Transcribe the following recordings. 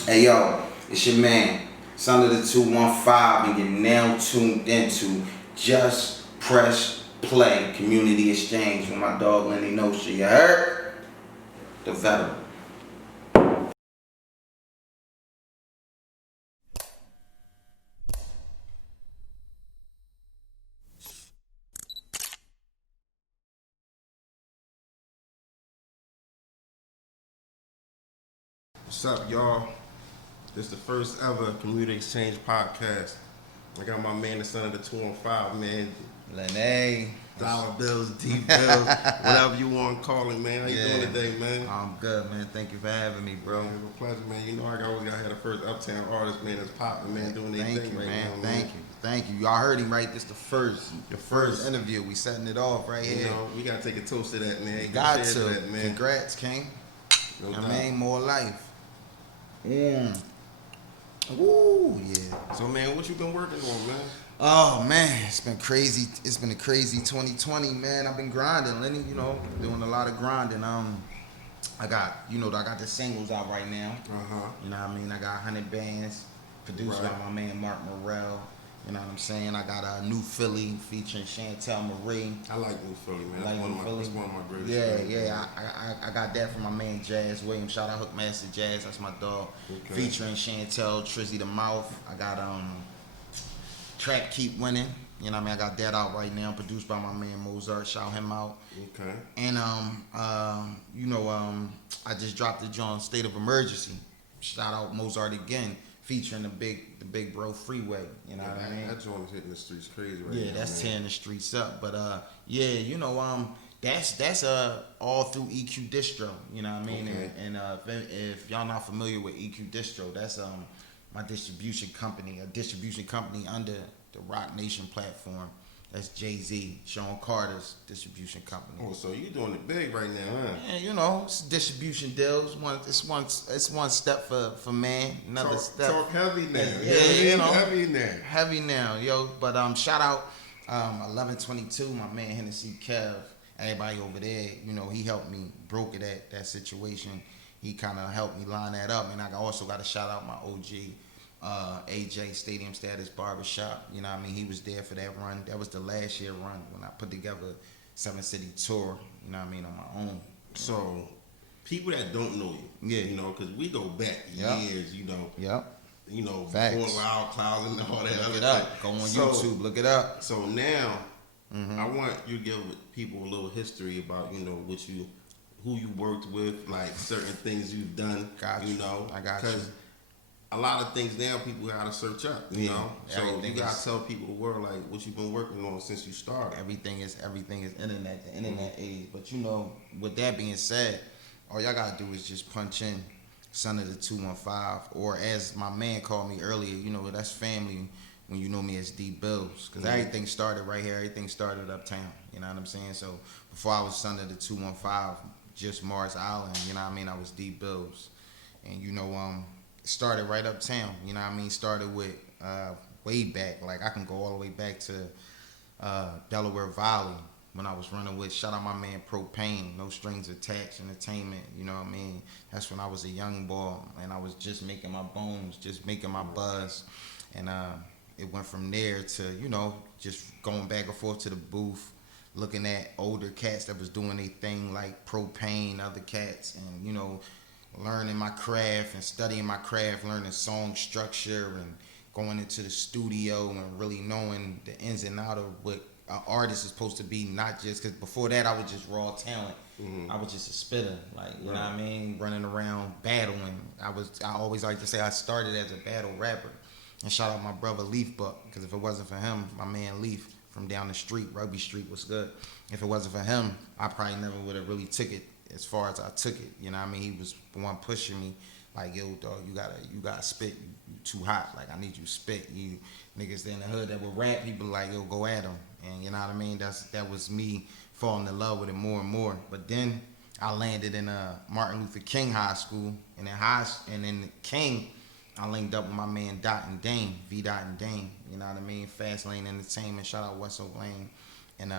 Hey yo, it's your man, son of the 215, and you're now tuned into Just Press Play Community Exchange with my dog Lenny Notion. You heard? The veteran. What's up, y'all? This is the first ever Community Exchange podcast. I got my man, the son of the 215, man. Lenny. Dollar bills, D bills, whatever you want to call it, man. How you doing today, man? I'm good, man. Thank you for having me, bro. Man, it's a pleasure, man. You know I always got to have the first Uptown artist, man, that's popping, man, doing their Thank thing you, right man. now, Thank you. Thank you. Y'all heard him right. This the first interview. We setting it off right You here. know, we got to take a toast to that, man. You got Cheers to. that, man. Congrats, King. No I doubt. mean, more life. Ooh, yeah. So, man, what you been working on, man? Oh man, it's been crazy. It's been a crazy 2020, man. I've been grinding, Lenny. Doing a lot of grinding. I got the singles out right now. You know what I mean? I got 100 bands produced by my man Mark Morrell. You know what I'm saying? I got a New Philly featuring Chantel Marie. I like New Philly, man. Like That's one of my greatest. Yeah, friends, yeah. I got that from my man Jazz Williams. Shout out Hookmaster Jazz. That's my dog. Okay. Featuring Chantel, Trizzy the Mouth. I got Trap Keep Winning. You know what I mean? I got that out right now, produced by my man Mozart. Shout him out. Okay. And I just dropped the joint State of Emergency. Shout out Mozart again, featuring the big bro Freeway. You know what I mean? That joint is hitting the streets crazy right now. Yeah, that's man. tearing the streets up. But that's all through EQ Distro. You know what I mean? Okay. And if y'all not familiar with EQ Distro, that's my distribution company, a distribution company under the Rock Nation platform. That's Jay-Z, Sean Carter's distribution company. Oh, so you doing it big right now, huh? And it's distribution deals. It's one step for man, another step. Talk heavy now. Yeah, heavy now. Heavy now, yo. But shout out 1122, my man Hennessy Kev, everybody over there. He helped me broker that situation. He kind of helped me line that up, and I also got to shout out my OG. AJ Stadium Status Barbershop. You know what I mean? He was there for that run. That was the last year run when I put together 7 City Tour, you know what I mean, on my own. So, people that don't know you, because we go back years, Facts. before Loud Clouds and all that Look other it up. stuff. Go on YouTube. Look it up. So now, I want you to give people a little history about, who you worked with, like certain things you've done. Got you. I got you. Because a lot of things now people gotta search up, you know. So you gotta tell people the world like what you've been working on since you started. Everything is internet, the internet age. But with that being said, all y'all gotta do is just punch in son of the 215, or as my man called me earlier, that's family when you know me as D Bills. Because everything started right here, everything started uptown. You know what I'm saying? So before I was son of the 215, just Mars Island, you know what I mean, I was D Bills. And started right uptown, you know what I mean? Started with way back, like I can go all the way back to Delaware Valley when I was running with, shout out my man Propane, No Strings Attached Entertainment, you know what I mean? That's when I was a young boy and I was just making my bones, just making my buzz. And it went from there to, just going back and forth to the booth, looking at older cats that was doing their thing like Propane, other cats, and, learning my craft and studying my craft, learning song structure and going into the studio and really knowing the ins and outs of what an artist is supposed to be, not just because before that I was just raw talent. I was just a spitter, like, you know what I mean, running around battling. I always like to say I started as a battle rapper. And shout out my brother Leaf Buck, because if it wasn't for him, my man Leaf from down the street, Rugby Street was good. If it wasn't for him, I probably never would have really took it as far as I took it. You know what I mean? He was the one pushing me, like, yo, dog, you gotta spit. You too hot. Like, I need you to spit. You niggas in the hood that would rap, people like, yo, go at him. And you know what I mean? That was me falling in love with it more and more. But then I landed in Martin Luther King High School, and in King, I linked up with my man Dot and Dame, V Dot and Dame. You know what I mean? Fast Lane Entertainment. Shout out West Oak Lane. And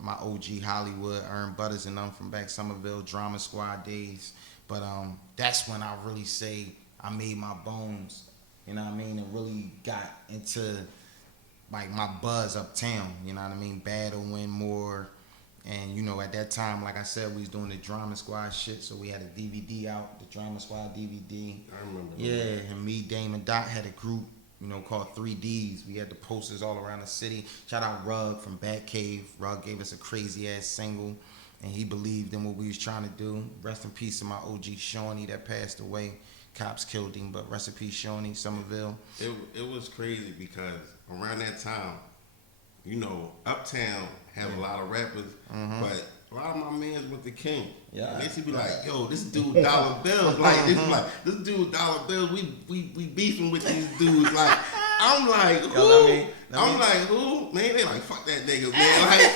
my OG Hollywood, Earn Butters and them from back Somerville, Drama Squad days. But that's when I really say I made my bones, you know what I mean, and really got into like my buzz uptown, you know what I mean, battling more. And you know, at that time, like I said, we was doing the Drama Squad shit, so we had a DVD out, the Drama Squad DVD. I remember. Yeah, and me, Dame, and Dot had a group, you know, called 3Ds. We had the posters all around the city. Shout out Rug from Batcave. Rug gave us a crazy ass single, and he believed in what we was trying to do. Rest in peace to my OG Shawnee that passed away. Cops killed him, but rest in peace, Shawnee, Somerville. It was crazy because around that time, you know, Uptown had a lot of rappers, but a lot of my mans went to King. Yeah. They used to be like, yo, this dude Dollar Bills. This dude Dollar Bills, we beefing with these dudes. Like, I'm like, who? I'm like, who? Man, they like, fuck that nigga, man. Like,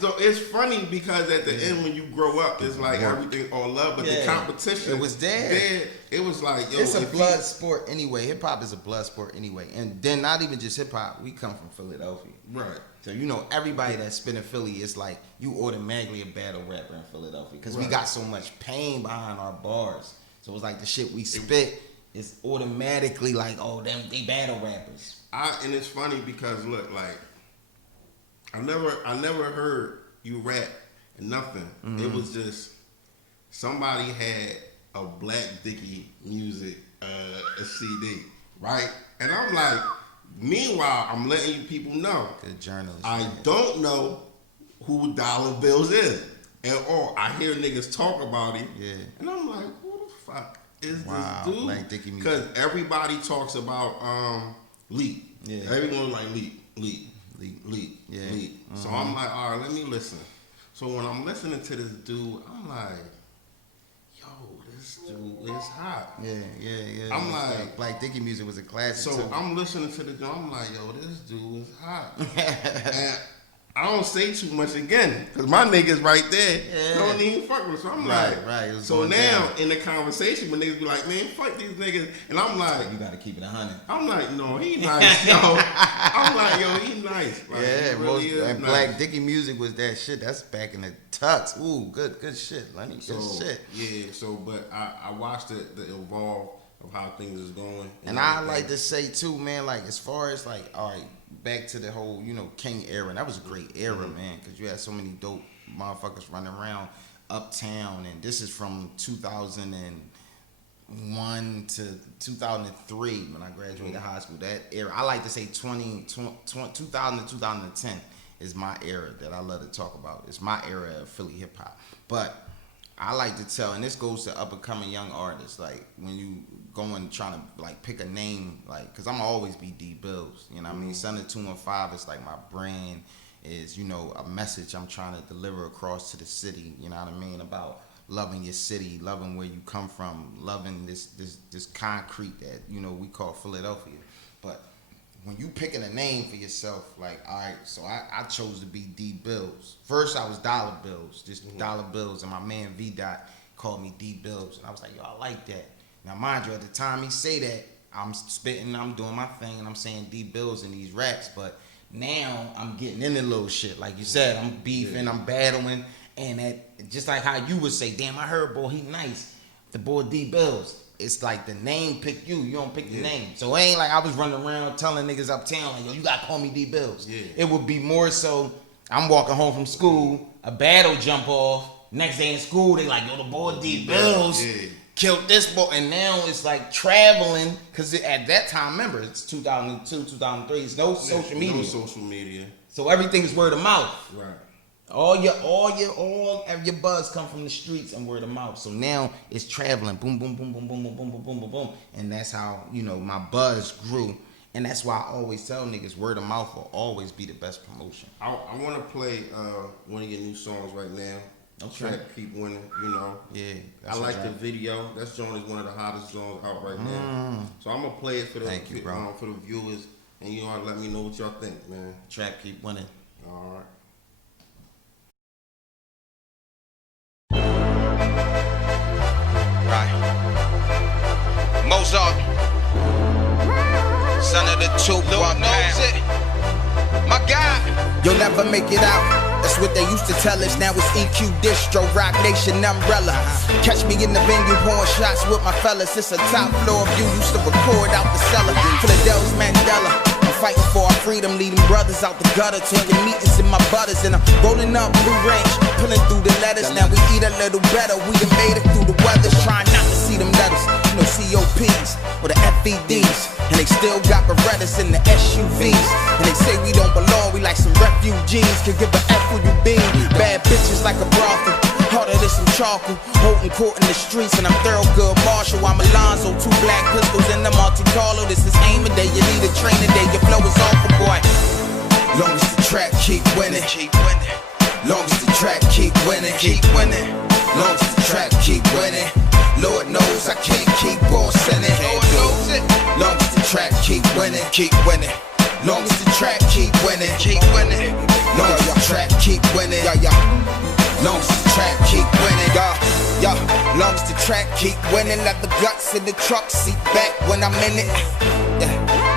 so it's funny because at the end when you grow up, it's like everything all love, but the competition. It was there. It was like, yo. It's a blood sport anyway. Hip hop is a blood sport anyway. And then not even just hip hop, we come from Philadelphia. Right. So you know everybody that's spit in Philly is like you automatically a battle rapper in Philadelphia because we got so much pain behind our bars. So it's like the shit we spit is automatically like, oh, them they battle rappers. And it's funny because look, like I never heard you rap and nothing. It was just somebody had a Black Dickie music a CD, right? And I'm like, meanwhile, I'm letting you people know. Good journalist. I don't know who Dollar Bills is at all. I hear niggas talk about him. Yeah. And I'm like, who the fuck is this dude? Black Dickie music. Because everybody talks about Leap. Yeah. Everyone like Leap. Yeah. Leap. So I'm like, all right, let me listen. So when I'm listening to this dude, I'm like, yo, this dude is hot. Yeah. I'm like, Black Dickie music was a classic. So I'm listening to the dude, I'm like, yo, this dude is hot. And I don't say too much again, because my niggas right there don't even fuck with. So I'm like, so now in the conversation, when niggas be like, man, fuck these niggas, and I'm like, you gotta keep it 100. I'm like, no, he nice, yo. I'm like, yo, he nice. Like, yeah, he really and nice. Black Dickie music was that shit. That's back in the tux. Ooh, good shit, Lenny. Good shit. Yeah, so but I watched the evolve of how things is going. And I like to say too, man, like as far as like, all right, back to the whole, you know, King era. And that was a great era, man, because you had so many dope motherfuckers running around Uptown. And this is from 2001 to 2003 when I graduated high school. That era, I like to say 2000 to 2010 is my era that I love to talk about. It's my era of Philly hip hop. But I like to tell, and this goes to up and coming young artists, like when you going trying to like pick a name, like, cause I'm always be D Bills, you know what I mean? Son of 215 is like my brand, is, you know, a message I'm trying to deliver across to the city, you know what I mean? About loving your city, loving where you come from, loving this concrete that, you know, we call Philadelphia. But when you picking a name for yourself, like, all right, so I chose to be D Bills. First I was Dollar Bills, just Dollar Bills, and my man V Dot called me D Bills, and I was like, yo, I like that. Now mind you, at the time he say that, I'm spitting, I'm doing my thing, and I'm saying D Bills in these raps, but now I'm getting into little shit, like you said, I'm beefing, I'm battling, and that, just like how you would say, damn, I heard, boy, he nice, the boy D Bills. It's like the name pick you don't pick the name. So it ain't like I was running around telling niggas uptown, like, yo, you gotta call me D Bills. Yeah. It would be more so, I'm walking home from school, a battle jump off, next day in school, they like, yo, the boy D Bills killed this boy. And now it's like traveling, because at that time, remember, it's 2002, 2003, it's no social media. No social media. So everything is word of mouth. Right. All your buzz come from the streets and word of mouth. So now it's traveling, boom, boom, boom, boom, boom, boom, boom, boom, boom, boom, boom, and that's how, you know, my buzz grew. And that's why I always tell niggas, word of mouth will always be the best promotion. I want to play one of your new songs right now. Okay. Track Keep Winning, you know. Yeah. I like the video. That song is one of the hottest songs out right now. So I'm gonna play it for the for the viewers, and you all let me know what y'all think, man. Track Keep Winning. All right. Right. Mozart, son of the 2, Lord knows it. My God, you'll never make it out. That's what they used to tell us. Now it's EQ Distro, Rock Nation umbrella. Catch me in the venue pouring shots with my fellas. It's a top floor view. Used to record out the cellar. Philadelphia Mandela. I'm fighting for our freedom, leading brothers out the gutter, taking meetings in my butters, and I'm rolling up Blue Range, pulling through the letters. Now we eat a little better. We done made it through the weather, trying not to see them letters. You know, COPs or the FEDs, and they still got Berettas in the SUVs. And they say we don't belong, we like some refugees. Can give a F who you be. Bad bitches like a brothel, harder than some charcoal. Holding court in the streets, and I'm Thurgood Marshall. I'm Alonzo, 2 black pistols in the Monte Carlo. This is aim a day, you need a training day. Your flow is awful, boy. Long as the track keep winning, keep winning. Long as the track keep winning, keep winning. Long as the track keep winning. Lord knows I can't keep on sinning. Lord knows it. Long as the track keep winning, keep winning. Long as the track keep winning, keep winning. Long as the track keep winning, long as the track keep winning, long as the track keep winning. Let the guts in the truck seat back when I'm in it.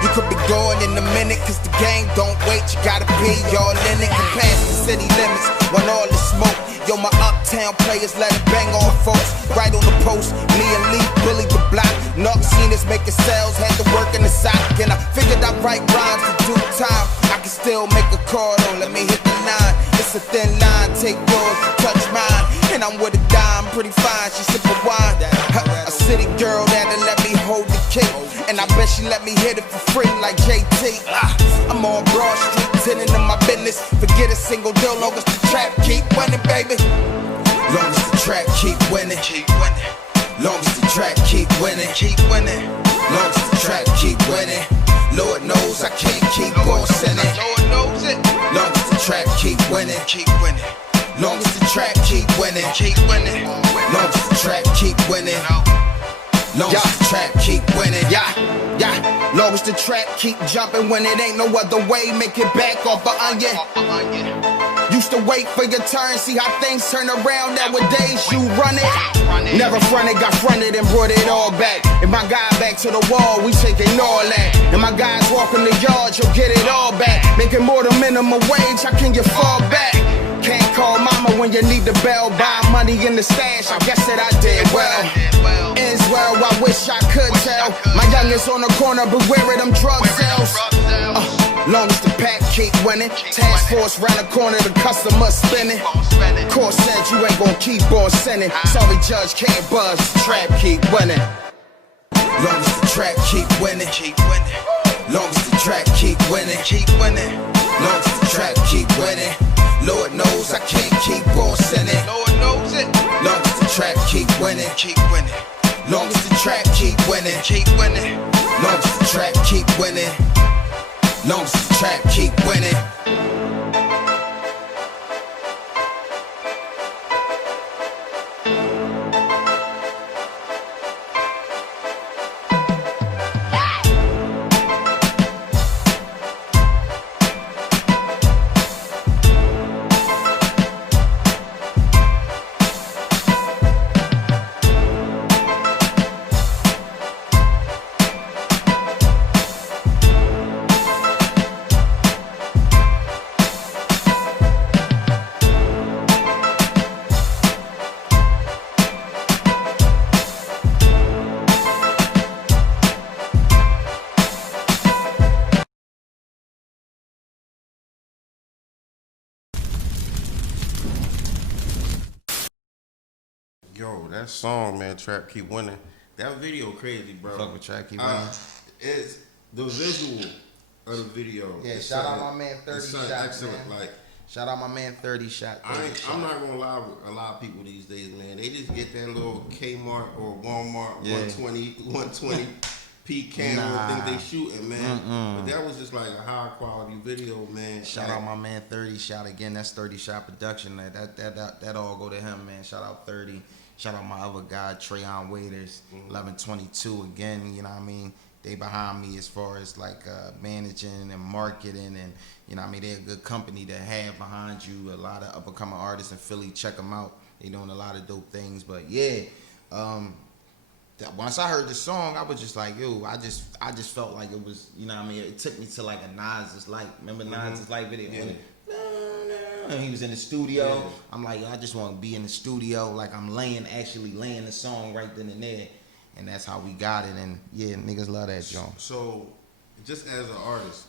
You could be going in a minute, cause the game don't wait. You gotta be all in it. Can pass the city limits, want all the smoke. Yo, my Uptown players let it bang on folks. Right on the post, me and Lee bully the block. Knock seen us making sales, had to work in the sock. And I figured I'd write rhymes in due time. I can still make a call though, let me hit the line. It's a thin line, take yours, touch mine. And I'm with a dime, pretty fine, she sippin' wine. A city girl that'll let me hold the cake. And I bet she let me hit it for free like JT. I'm on Broad Street, tending to my business. Forget a single deal, long as the trap keep winning, baby. Long as the track keep winning, keep winning. Long as the track keep winning, keep winning. Long as the track keep winning. Lord knows I can't keep on sinning. Lord knows it. Long as the track keep winning, keep winning. Long as the track keep winning, keep winning. Long as the track keep winning. Long as the track keep winning, long as the track keep jumping when it ain't no other way. Make it back off the onion. Used to wait for your turn, see how things turn around. Nowadays you run it. Never fronted, got fronted and brought it all back. And my guy back to the wall, we taking all that. And my guys walking the yard, you'll get it all back. Making more than minimum wage, how can you fall back? Can't call mama when you need the bell. Buy money in the stash, I guess that I did well. Ends well, I wish I could tell. My youngest on the corner, beware of them drug sales. Long as the pack keep winning. Task force round the corner, the customer spinning. Court said you ain't gon' keep on sinning. Sorry judge, can't buzz, the trap keep winning. Long as the track keep winning, keep winning. Long as the track keep winning, keep winning. Long as the track keep winning. Lord knows I can't keep on sinning. Lord knows it. Long as the track keep winning, keep winning. Long as the track keep winning, keep winning. Long as the track keep winning. Long as the track keep winning. Yo, that song, man, Trap Keep Winning. That video crazy, bro. Fuck with Trap Keep Winning. It's the visual of the video. Yeah, shout out my man 30 Shot. Excellent, Man. like. Shout out my man 30 Shot. I'm not gonna lie with a lot of people these days, man. They just get that little Kmart or Walmart 120 P camera think they shooting, man. But that was just like a high quality video, man. Shout out my man 30 Shot again. That's 30 Shot production. That all go to him, man. Shout out 30. Shout out my other guy, Trayon Waiters, 1122 again. You know what I mean? They behind me as far as like managing and marketing, and you know what I mean, they're a good company to have behind you. A lot of up and coming artists in Philly, check them out. They doing a lot of dope things. But yeah, once I heard the song, I was just like, yo, I just felt like it was, you know what I mean. It took me to like a Nas's Light. Remember Nas's Light video? Yeah. And he was in the studio. Yeah. I'm like, I just want to be in the studio, like I'm actually laying the song right then and there, and that's how we got it. And yeah, niggas love that joint. So, just as an artist,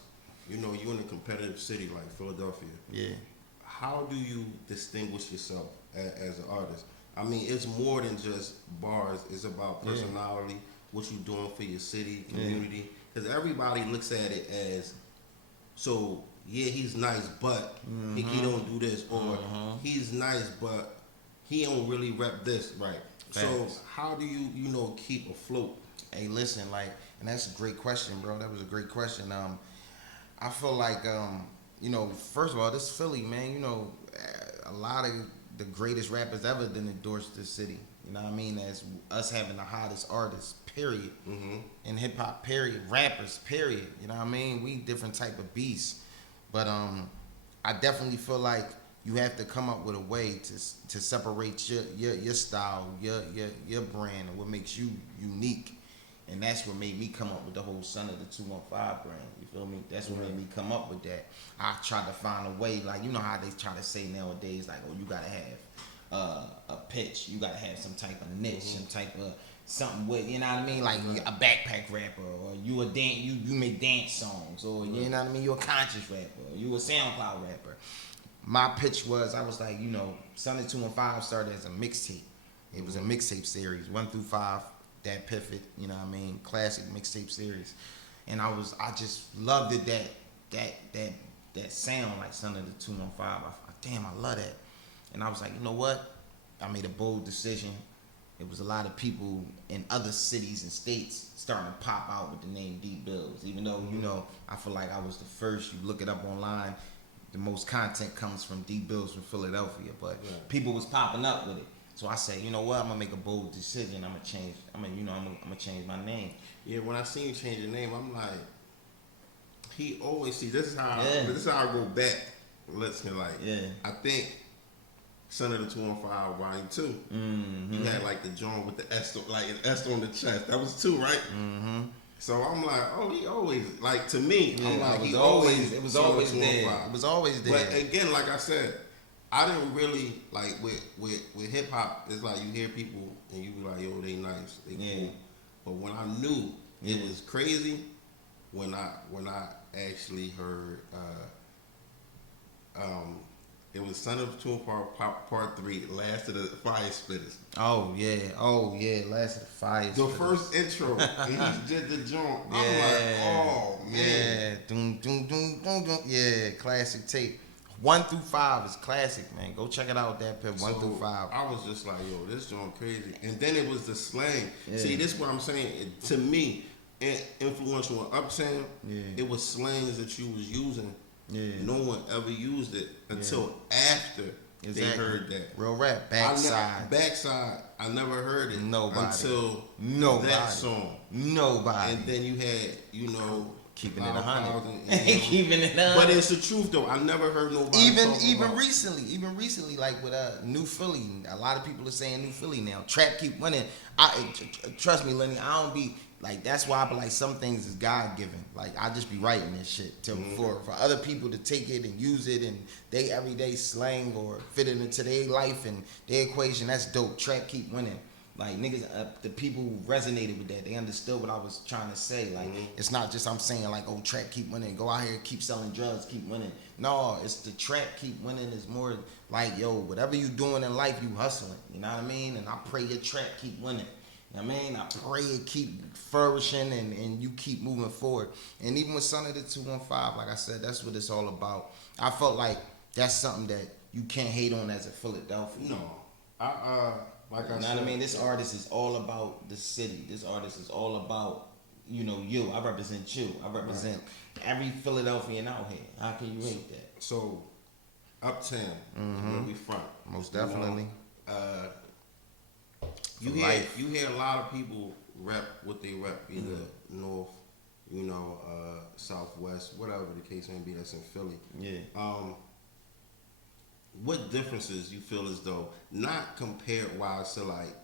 you know, you're in a competitive city like Philadelphia. Yeah. How do you distinguish yourself as an artist? I mean, it's more than just bars. It's about personality, what you're doing for your city, community. Because everybody looks at it as, so yeah, he's nice, but he don't do this, or he's nice, but he don't really rep this right. Facts. So how do you keep afloat? Hey, listen, like, and that's a great question, bro. That was a great question. I feel like, first of all, this Philly, man, a lot of the greatest rappers ever done endorsed this city. You know what I mean? As us having the hottest artists, period. In hip hop, period. Rappers, period. You know what I mean? We different type of beasts. But I definitely feel like you have to come up with a way to separate your style, your brand, and what makes you unique. And that's what made me come up with the whole Son of the 215 brand. You feel me? That's what made me come up with that. I tried to find a way, like, you know how they try to say nowadays, like, oh, you gotta have a pitch, you gotta have some type of niche, some type of something with, you know what I mean, like a backpack rapper, or you make dance songs, or you know what I mean, you a conscious rapper, or you a SoundCloud rapper. My pitch was, I was like, Son of 215 started as a mixtape. It was a mixtape series, 1 through 5. That pivot, you know what I mean, classic mixtape series, and I just loved it, that sound like Son of the 215. Damn, I love that, and I was like, you know what? I made a bold decision. It was a lot of people in other cities and states starting to pop out with the name D Bills, even though I feel like I was the first. You look it up online, the most content comes from D Bills from Philadelphia, but people was popping up with it. So I said, you know what? I'm gonna make a bold decision. I'm gonna change my name. Yeah, when I seen you change your name, I'm like, he always see. This is how I go back. Listen, like, I think Son of the 215 Volume 2. You had like the joint with the S, like an S on the chest. That was 2, right? So I'm like, oh, he always, like, to me, I'm like, it was always there. It was always there. But again, like I said, I didn't really, like, with hip hop, it's like you hear people and you be like, yo, they nice, they cool. But when I knew it was crazy, when I actually heard it was Son of Two Part 3, Last of the Fire Spitters. Oh yeah, Last of the Fire Spitters. The first intro, and he did the joint. I'm like, oh man. Yeah, yeah, classic tape. 1 through 5 is classic, man. Go check it out. That pip 1 through 5. I was just like, yo, this joint crazy. And then it was the slang. Yeah. See, this is what I'm saying. To me, influential in Uptown, it was slangs that you was using. Yeah. No one ever used it until after they heard that. Real rap, backside. I never heard it. Nobody. Until that song. Nobody. And then you had, keeping it 100. Keeping it 100. But it's the truth though. I never heard nobody even recently, like with New Philly, a lot of people are saying New Philly now. Trap keep winning. Trust me, Lenny, I don't be like, that's why I be like, some things is God given. Like, I just be writing this shit for other people to take it and use it and they everyday slang or fit it into their life and their equation. That's dope. Trap keep winning. Like, niggas, the people who resonated with that, they understood what I was trying to say. Like, it's not just I'm saying, like, oh, trap keep winning. Go out here, keep selling drugs, keep winning. No, it's the trap keep winning is more like, yo, whatever you doing in life, you hustling. You know what I mean? And I pray your trap keep winning. You know what I mean? I pray it keep flourishing and you keep moving forward. And even with Son of the 215, like I said, that's what it's all about. I felt like that's something that you can't hate on as a Philadelphia. No. Like I said, what I mean? This artist is all about the city. This artist is all about, you. I represent you. I represent every Philadelphian out here. How can you hate that? So, Uptown, where we from. Most definitely. You hear a lot of people rep what they rep, either North, Southwest, whatever the case may be that's in Philly. Yeah. What differences you feel as though, not compared wise to like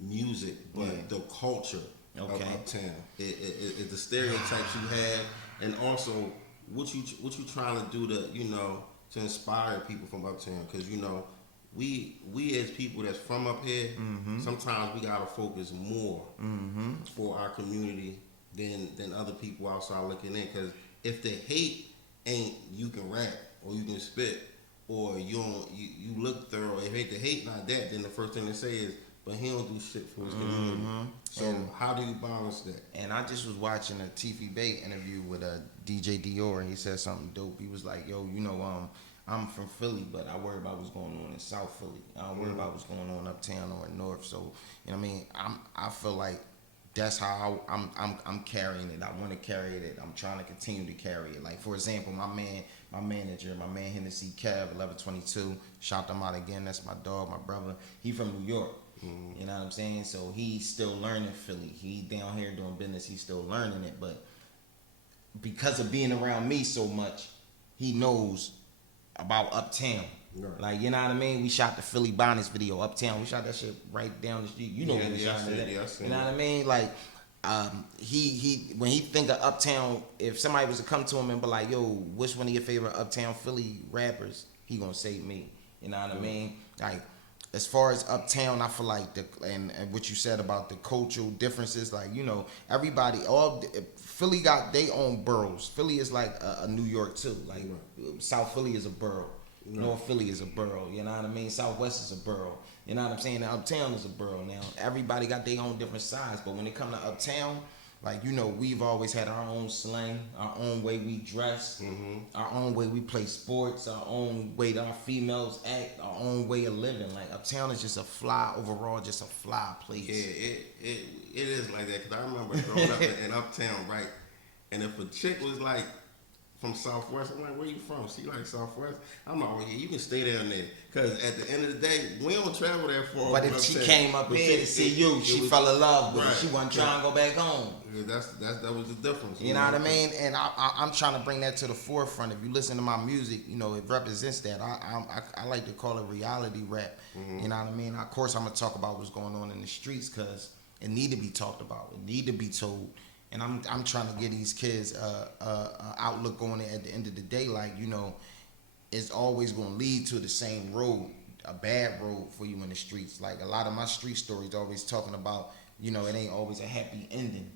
music, but the culture of Uptown, the stereotypes you have, and also what you trying to do to to inspire people from Uptown, because you know we as people that's from up here, sometimes we gotta focus more for our community than other people outside looking in. Because if the hate ain't you can rap or you can spit or you look thorough, if the hate not that, then the first thing they say is, but he don't do shit for his community. So how do you balance that? And I just was watching a Tiffy Bay interview with a DJ Dior, and he said something dope. He was like, "Yo, you know, I'm from Philly, but I worry about what's going on in South Philly. I don't worry about what's going on uptown or in North." So, you know what I mean? I feel like that's how I'm carrying it. I want to carry it. I'm trying to continue to carry it. Like, for example, my manager, my man Hennessy Kev, 1122. Shout them out again. That's my dog, my brother. He from New York. You know what I'm saying? So he's still learning Philly. He down here doing business. He's still learning it. But because of being around me so much, he knows about Uptown. Right. Like, you know what I mean? We shot the Philly Bonnets video, Uptown. We shot that shit right down the street. You know where we shot it. You know what I mean? Like, he when he think of Uptown, if somebody was to come to him and be like, "Yo, which one of your favorite Uptown Philly rappers?" He gonna say me. You know what I mean? Like, as far as Uptown, I feel like and what you said about the cultural differences, like, you know, everybody, Philly got their own boroughs. Philly is like a New York too. Like, South Philly is a borough. North Philly is a borough. You know what I mean? Southwest is a borough. You know what I'm saying? Now, Uptown is a borough now. Everybody got their own different sides, but when it come to Uptown, like, you know, we've always had our own slang, our own way we dress, our own way we play sports, our own way that our females act, our own way of living. Like, Uptown is just a fly, overall, just a fly place. Yeah, it is like that. Because I remember growing up in Uptown, right? And if a chick was like from Southwest, I'm like, "Where you from?" She like Southwest. I'm like, "Oh yeah, you can stay down there." Because at the end of the day, we don't travel that far. But if she came up here to see you, she fell in love with you. She wasn't trying to go back home. Yeah, that was the difference. You know what I mean? And I'm trying to bring that to the forefront. If you listen to my music, you know, it represents that. I like to call it reality rap. You know what I mean? Of course, I'm gonna talk about what's going on in the streets because it need to be talked about. It need to be told. And I'm trying to get these kids a outlook on it at the end of the day. Like, you know, it's always going to lead to the same road, a bad road for you in the streets. Like, a lot of my street stories always talking about, you know, it ain't always a happy ending.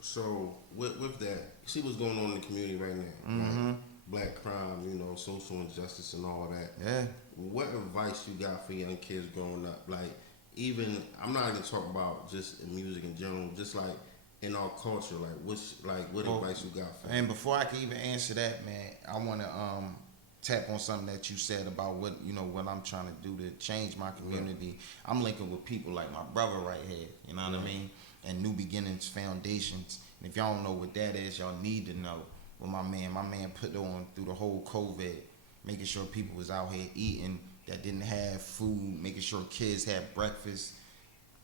So with that, see what's going on in the community right now. Right? Black crime, you know, social injustice and all of that. Yeah. What advice you got for young kids growing up? Like, even, I'm not even talking about just in music in general, just like in our culture, what advice you got for them? And before I can even answer that, man, I want to tap on something that you said about what I'm trying to do to change my community. I'm linking with people like my brother right here, you know what I mean? And New Beginnings Foundations. And if y'all don't know what that is, y'all need to know what my man put on through the whole COVID, making sure people was out here eating that didn't have food, making sure kids had breakfast,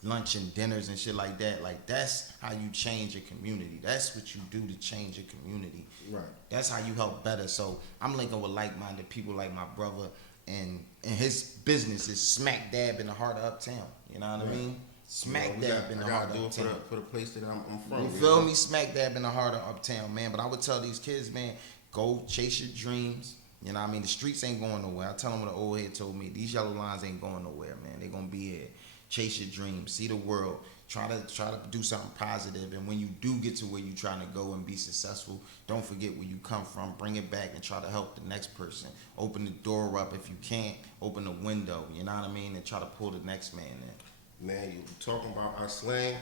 lunch and dinners and shit like that. Like, that's how you change a community. That's what you do to change a community. Right. That's how you help better. So I'm linking with like-minded people like my brother, and his business is smack dab in the heart of Uptown. You know what I mean? Smack dab in the heart of Uptown. For the place that I'm from. You feel me? Smack dab in the heart of Uptown, man. But I would tell these kids, man, go chase your dreams. You know what I mean? The streets ain't going nowhere. I tell them what the old head told me. These yellow lines ain't going nowhere, man. They gonna be here. Chase your dreams, see the world, try to do something positive, and when you do get to where you're trying to go and be successful, don't forget where you come from, bring it back and try to help the next person. Open the door up. If you can't, open the window, you know what I mean, and try to pull the next man in. Man, you talking about our slang,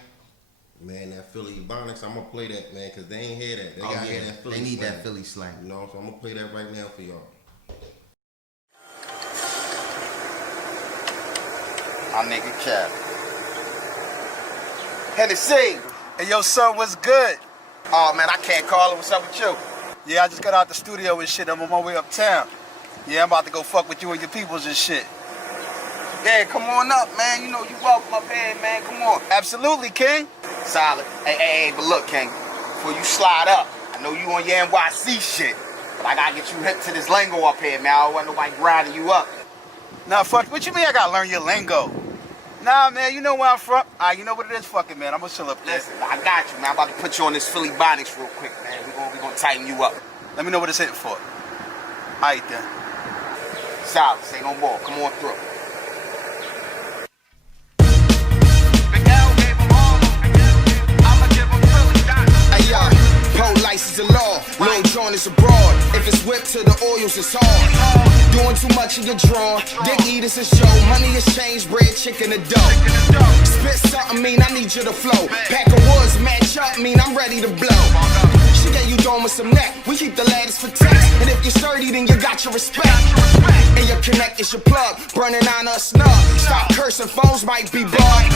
man, that Philly Ebonics, I'm gonna play that, man, because they ain't hear that. They gotta hear that Philly slang. They need slang. that Philly slang. You know, so I'm gonna play that right now for y'all. My nigga Cap. Hennessy. Hey, yo, son, what's good? Oh, man, I can't call it. What's up with you? Yeah, I just got out the studio and shit. I'm on my way uptown. Yeah, I'm about to go fuck with you and your peoples and shit. Yeah, come on up, man. You know you welcome up here, man. Come on. Absolutely, King. Solid. Hey, but look, King, before you slide up, I know you on your NYC shit, but I gotta get you hip to this lingo up here, man. I don't want nobody grinding you up. Nah, fuck, what you mean I gotta learn your lingo? Nah, man, you know where I'm from. You know what it is, fucking, man. I'm gonna chill up there. Listen, I got you, man. I'm about to put you on this Philly Bonics real quick, man. We gonna tighten you up. Let me know what it's hitting for. All right, then. Solid, say no more. Come on through. Hey, pole license the law. Lil John is abroad. If it's whipped to the oils, it's hard. Doing too much of your draw. Dick eaters is show. Money is change, bread, chicken, and dough. Spit something, mean I need you to flow. Pack of woods, match up, mean I'm ready to blow. She gave you dome with some neck. We keep the ladders for text. And if you're sturdy, then you got your respect. And your connect is your plug. Burning on a snug. Stop cursing, phones might be bugged.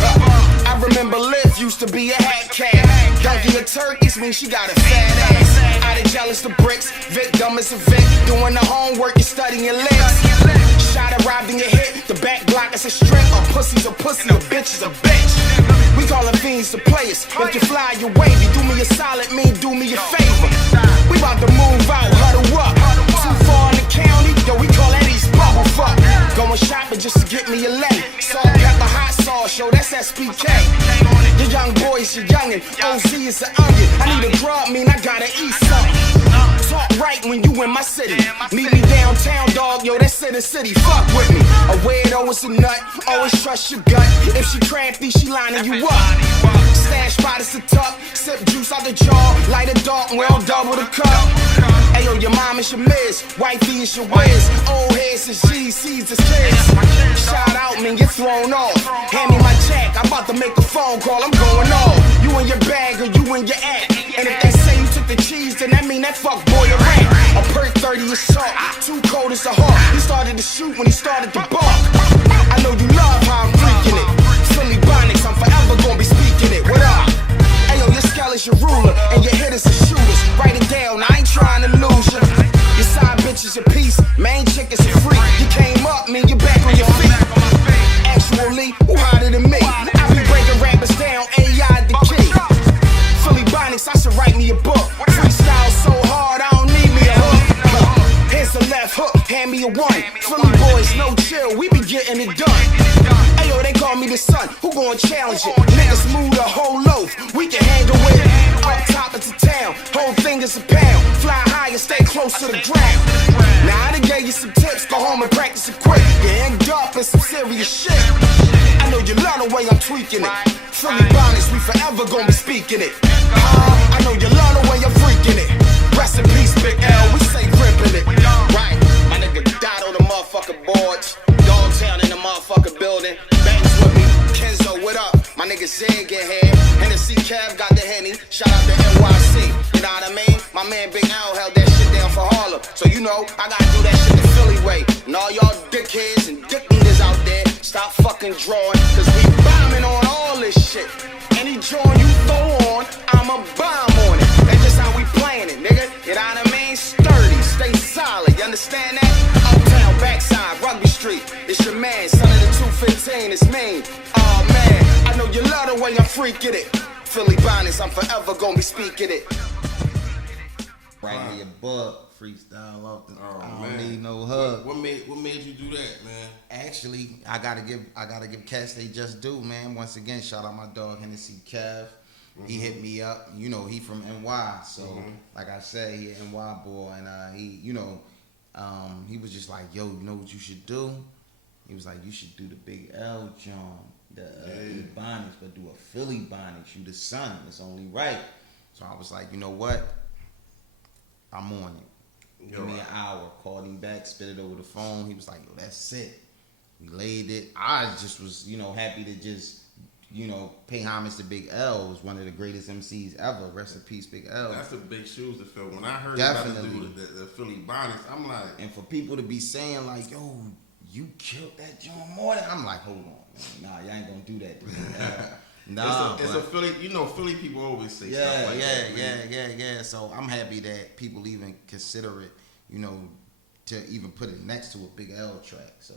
I remember Liv used to be a hat cat. Donkey of turkeys mean she got a fat ass. Out of jealous the bricks. Vic dumb as a Vic. Doing the homework and studying your legs. Shot it, robbed in your hit. The back block is a strip. A pussy's a pussy, a bitch is a bitch. We callin' fiends the players. If you fly, you wavy. Do me a solid, mean do me a favor. We bout to move out, huddle up. Too far in the county, yo, we call that East Bubble fuck. Going shopping just to get me a Lenny. Salt, pepper, hot sauce, yo, that's SPK. Your young boys, your youngin'. OZ is an onion. I need a drug, mean I gotta eat something. Talk right when you in my city. Meet me downtown, dog, yo, that's in the city. Fuck with me. A weirdo is a nut. Always trust your gut. If she crafty, she lining you up. Stash spot is a tuck. Sip juice out the jar. Light a dark, well double the cup. Ayo, your mom is your miss. Wifey is your whiz. Old heads is G's, C's is kids. Shout out, man, you're thrown off. Hand me my check. I'm about to make a phone call. I'm going off. You in your bag or you in your act. And if they say you took the cheese, then that mean that fuck boy a rat. A perk 30 is salt. Too cold as a hawk. He started to shoot when he started to bark. I know you love how I'm freaking it. Philly Bonics, I'm forever gonna be speaking it. What up? Ayo, your skull is your ruler, and your hitters are shooters. Write it down, I ain't trying to lose you. Your side bitch is a piece, main chick is a freak. You came up, man, you're back on your feet. Actually, who hotter than me? I be breaking rappers down, AI the key. Philly Bonics, I should write me a book. Freestyle so hard, I don't need me a hook. Here's the left hook, hand me a one. Philly boys, no chill, we be getting it done. Ayo, they call me the son, who gon' challenge it? Niggas move the whole loaf, we can handle it. Up top of the town, whole thing is a pound. Fly high and stay close to the ground. Now I done gave you some tips, go home and practice it quick. You end up in some serious shit. I know you love the way I'm tweaking it. Philly Bonics, we forever gon' be speaking it. I know you love the way I'm freaking it. Rest in peace, Big L, we say ripping it. Right, my nigga died on the motherfucking boards. Dogtown in the motherfucking building. Bangs with me, Kenzo, what up? My nigga Zed get head. Hennessy Cab got the Henny. Shout out to NYC, you know what I mean? My man Big L held that shit down for Harlem. So you know, I gotta do that shit the Philly way. And all y'all dickheads and dick eaters out there, stop fucking drawing, cause we bombing on all this shit. Any joint you throw on, I'ma bomb on it. That's just how we playing it, nigga. You know what I mean? Sturdy, stay solid, you understand that? Uptown, backside, Rugby Street. It's your man, son of the 215, it's me. Oh man, I know you love the way I'm freaking it. Philly Bonics, I'm forever gonna be speaking it. Right here, book freestyle off the. Oh, I don't man. need no hug. What made you do that, man? Actually, I gotta give cats they just do, man. Once again, shout out my dog Hennessy Kev. He hit me up. You know, he from NY, so like I said, he an NY boy, and he, you know, he was just like, yo, you know what you should do? He was like, you should do the Big L John, the Bonics, but do a Philly Bonics. You the son, it's only right. So I was like, you know what? I'm on it. Give me an hour. Called him back, spit it over the phone. He was like, yo, that's it. We laid it. I just was, you know, happy to just, you know, pay homage to Big L. It was one of the greatest MCs ever. Rest in peace, Big L. That's the big shoes to fill. When I heard Definitely. about the Philly Bonics, I'm like, And for people to be saying like, yo, you killed that John Morton, I'm like, hold on, man. Nah, y'all ain't gonna do that to Big L. Nah, it's a Philly. You know, Philly people always say stuff like that. Yeah. So I'm happy that people even consider it, you know, to even put it next to a Big L track. So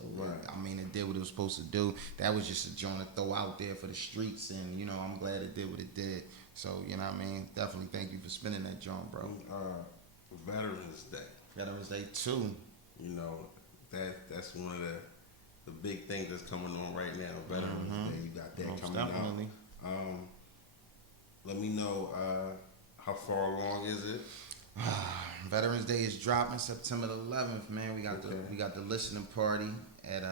I mean, it did what it was supposed to do. That was just a joint to throw out there for the streets, and you know, I'm glad it did what it did. So you know what I mean. Definitely thank you for spinning that joint, bro. Veterans Day. Veterans Day too. You know, that's one of the big things that's coming on right now. Veterans Day. You got that Most coming definitely. out. Let me know how far along is it? Veterans Day is dropping September the 11th, man. We got the listening party at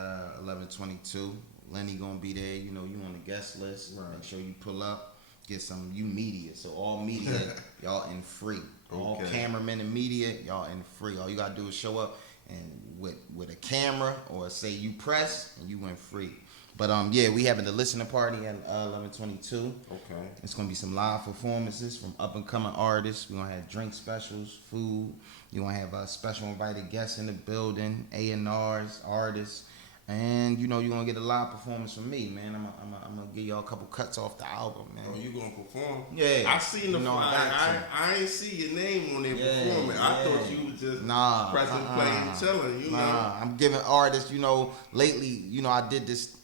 11:22. Lenny gonna be there. You know, you on the guest list. Right. Make sure you pull up. Get some media. So all media, y'all in free. All Okay. cameramen and media, y'all in free. All you gotta do is show up and with a camera or say you press and you went free. But yeah, we having the listening party at 11:22. Okay. It's gonna be some live performances from up and coming artists. We're gonna have drink specials, food. You're gonna have special invited guests in the building, A&Rs, artists, and you know you're gonna get a live performance from me, man. I'm gonna give y'all a couple cuts off the album, man. Oh, you gonna perform? Yeah. I seen the You know, I ain't see your name on there performing. I thought you was just pressing play and chilling. You know. I'm giving artists. You know, lately, you know, I did this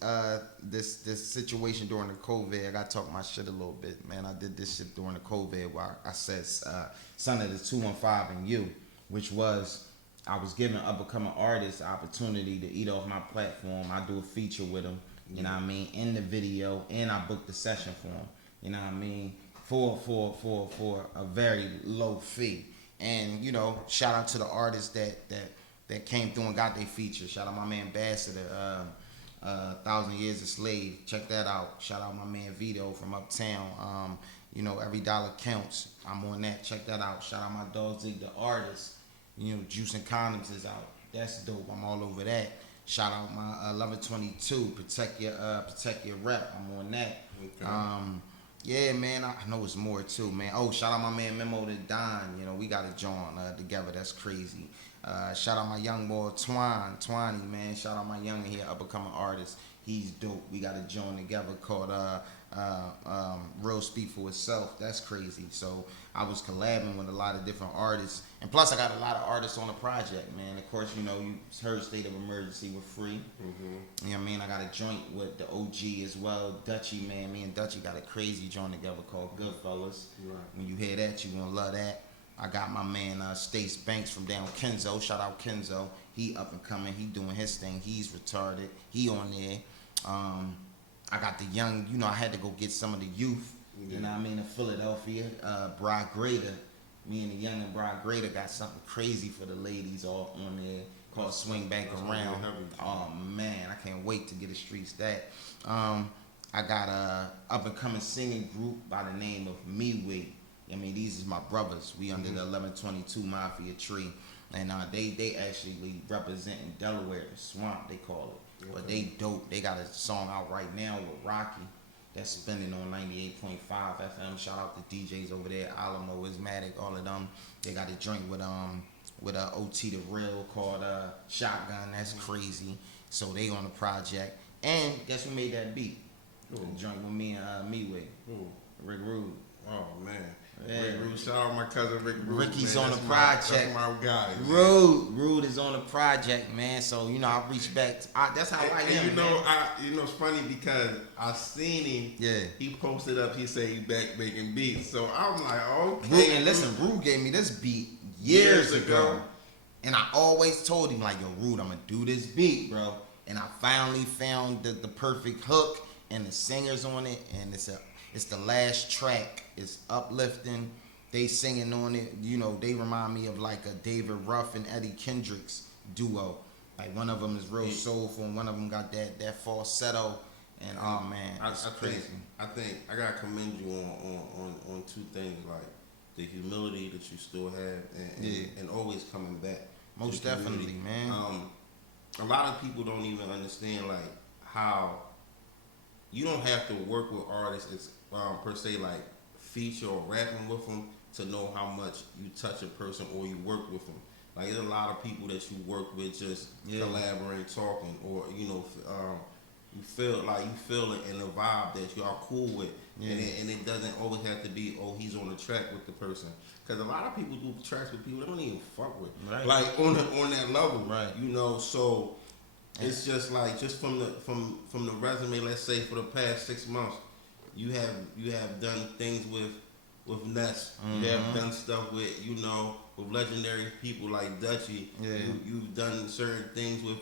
this situation during the COVID. I got to talk my shit a little bit, man. I did this shit during the COVID where I said son of the 215 and you, which was I was giving up and coming artists the opportunity to eat off my platform. I do a feature with them, you know what I mean, in the video, and I booked the session for them, you know what I mean, for a very low fee. And you know, shout out to the artists that came through and got their feature. Shout out my man Ambassador, 1,000 Years a Slave. Check that out. Shout out my man Vito from Uptown. You know, every dollar counts. I'm on that. Check that out. Shout out my dog Zig the artist. You know, Juice and Condoms is out. That's dope. I'm all over that. Shout out my 1122. Protect your rep. I'm on that. Okay. Yeah, man. I know it's more too, man. Oh, shout out my man Memo to Don. You know, we got a joint together. That's crazy. Shout out my young boy Twiney, man. Shout out my young here up and coming artist. He's dope. We got a joint together called Real Speak for Itself. That's crazy. So I was collabing with a lot of different artists, and plus I got a lot of artists on the project, man. Of course, you know, you heard State of Emergency with Free. You know what I mean? I got a joint with the OG as well, Dutchy, man. Me and Dutchy got a crazy joint together called Goodfellas. Right. When you hear that, you gonna love that. I got my man Stace Banks from down Kenzo. Shout out Kenzo. He up and coming. He doing his thing. He's retarded. He on there. I got the young, you know, I had to go get some of the youth, you know what I mean, in Philadelphia. Bride Grader, me and the young and Bride Grader got something crazy for the ladies all on there called Swing Back Around. Oh man, I can't wait to get the streets that. I got a up and coming singing group by the name of MeWe. I mean, these is my brothers. We under the 1122 Mafia tree. And they actually representing Delaware, the swamp, they call it. Okay. But they dope. They got a song out right now with Rocky that's spinning on 98.5 FM. Shout out to DJs over there, Alamo, Ismatic, all of them. They got a joint with OT the Real called Shotgun. That's crazy. So they on the project. And guess who made that beat? The joint with me and MeWe. Rick Rude. Oh man. Yeah. Rick Rude, shout out my cousin Rick Rude. Ricky's man. on That's the project. That's my guy. Rude is on the project, man. So you know, I reached back. That's how I am. You know, it's funny because I seen him. Yeah. He posted up. He said he back making beats. So I'm like, okay. Rude, and listen, Rude gave me this beat years ago, and I always told him like, yo, Rude, I'm gonna do this beat, bro. And I finally found the perfect hook and the singers on it, and it's the last track. It's uplifting. They singing on it. You know, they remind me of like a David Ruff and Eddie Kendricks duo. Like one of them is real soulful, and one of them got that falsetto. And oh man, it's crazy. I think I gotta commend you on two things, like the humility that you still have, and always coming back. Most definitely, man. A lot of people don't even understand like how you don't have to work with artists per se, like feature or rapping with them to know how much you touch a person or you work with them. Like there's a lot of people that you work with just collaborating, talking, or you know, you feel it in the vibe that you are cool with, and it doesn't always have to be he's on the track with the person. Because a lot of people do tracks with people they don't even fuck with, like on that level, right? You know, so it's just like from the resume. Let's say for the past 6 months, you have done things with Ness. Mm-hmm. You have done stuff with with legendary people like Dutchy. Yeah. You've done certain things with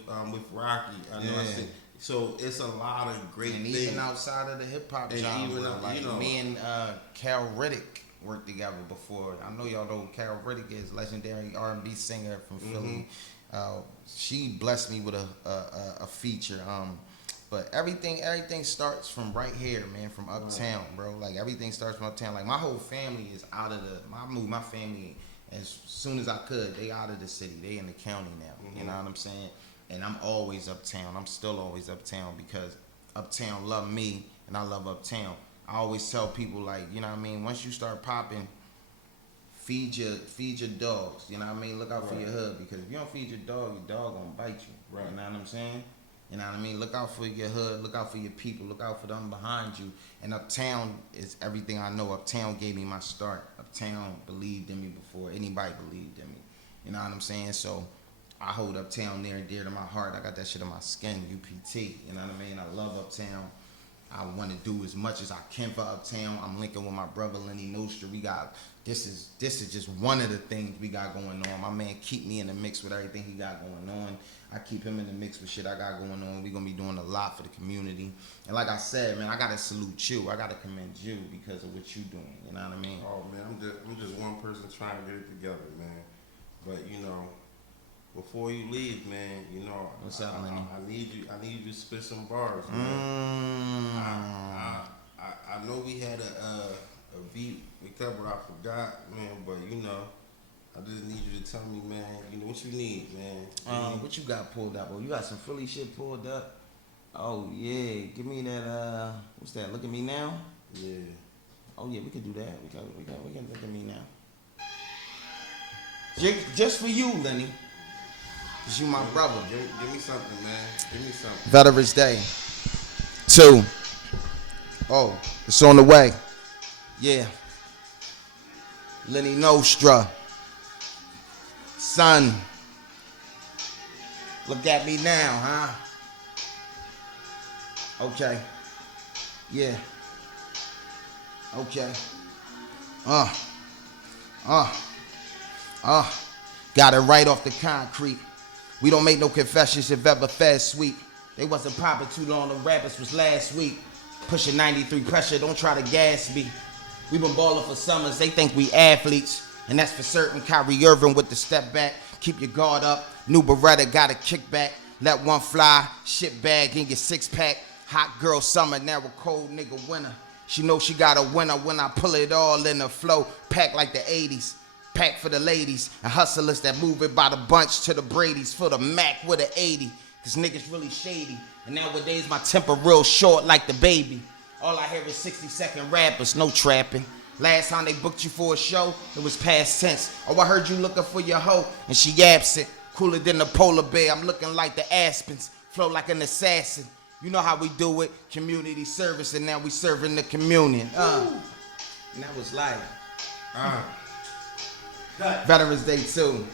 Rocky. I know. I see. So it's a lot of great things. Even outside of the hip hop genre, even like me and Cal Riddick worked together before. I know y'all know Carol Rodriguez, legendary R&B singer from Philly. She blessed me with a feature. But everything starts from right here, man, from Uptown, bro. Like everything starts from Uptown. Like my whole family is out of I moved my family as soon as I could. They out of the city. They in the county now. You know what I'm saying? And I'm always Uptown. I'm still always Uptown because Uptown love me and I love Uptown. I always tell people, like, you know what I mean, once you start popping, feed your dogs. You know what I mean? Look out for your hood, because if you don't feed your dog gonna bite you. Right. You know what I'm saying? You know what I mean? Look out for your hood, look out for your people, look out for them behind you. And Uptown is everything I know. Uptown gave me my start. Uptown believed in me before anybody believed in me. You know what I'm saying? So I hold Uptown near and dear to my heart. I got that shit in my skin, UPT. You know what I mean? I love Uptown. I want to do as much as I can for Uptown. I'm linking with my brother Lenny. We got this is just one of the things we got going on. My man keep me in the mix with everything he got going on. I keep him in the mix with shit I got going on. We gonna be doing a lot for the community. And like I said, man, I gotta salute you. I gotta commend you because of what you doing. You know what I mean? Oh man, I'm just one person trying to get it together, man. But you know, before you leave, man, you know, what's up, Lenny? I need you to spit some bars, man. I know we had a beat we covered. I forgot, man, but you know, I just need you to tell me, man. You know what you need, man. What you got pulled up? Oh, you got some Philly shit pulled up. Oh yeah, give me that. What's that? Look at me now. Yeah. Oh yeah, we could do that. We can look at me now. Just for you, Lenny. Cause you my brother. Give me something, man. Give me something. Veterans Day 2. Oh, it's on the way. Yeah. Lenny Nostra. Son. Look at me now, huh? Okay. Yeah. Okay. Got it right off the concrete. We don't make no confessions if ever fed sweet. They wasn't popping too long, the rappers was last week. Pushing 93 pressure, don't try to gas me. We been balling for summers, they think we athletes. And that's for certain. Kyrie Irving with the step back. Keep your guard up. New Beretta got a kickback. Let one fly. Shit bag in your six pack. Hot girl summer, now a cold nigga winter. She know she got a winner when I pull it all in the flow. Pack like the 80s. Pack for the ladies and hustlers that move it by the bunch to the Brady's. For the Mac with an 80. Cause niggas really shady. And nowadays my temper real short like the baby. All I hear is 60-second rappers, no trapping. Last time they booked you for a show, it was past tense. Oh, I heard you looking for your hoe, and she absent. Cooler than the polar bear, I'm looking like the Aspens. Flow like an assassin. You know how we do it, community service, and now we serving the communion. And that was life. Veterans Day 2.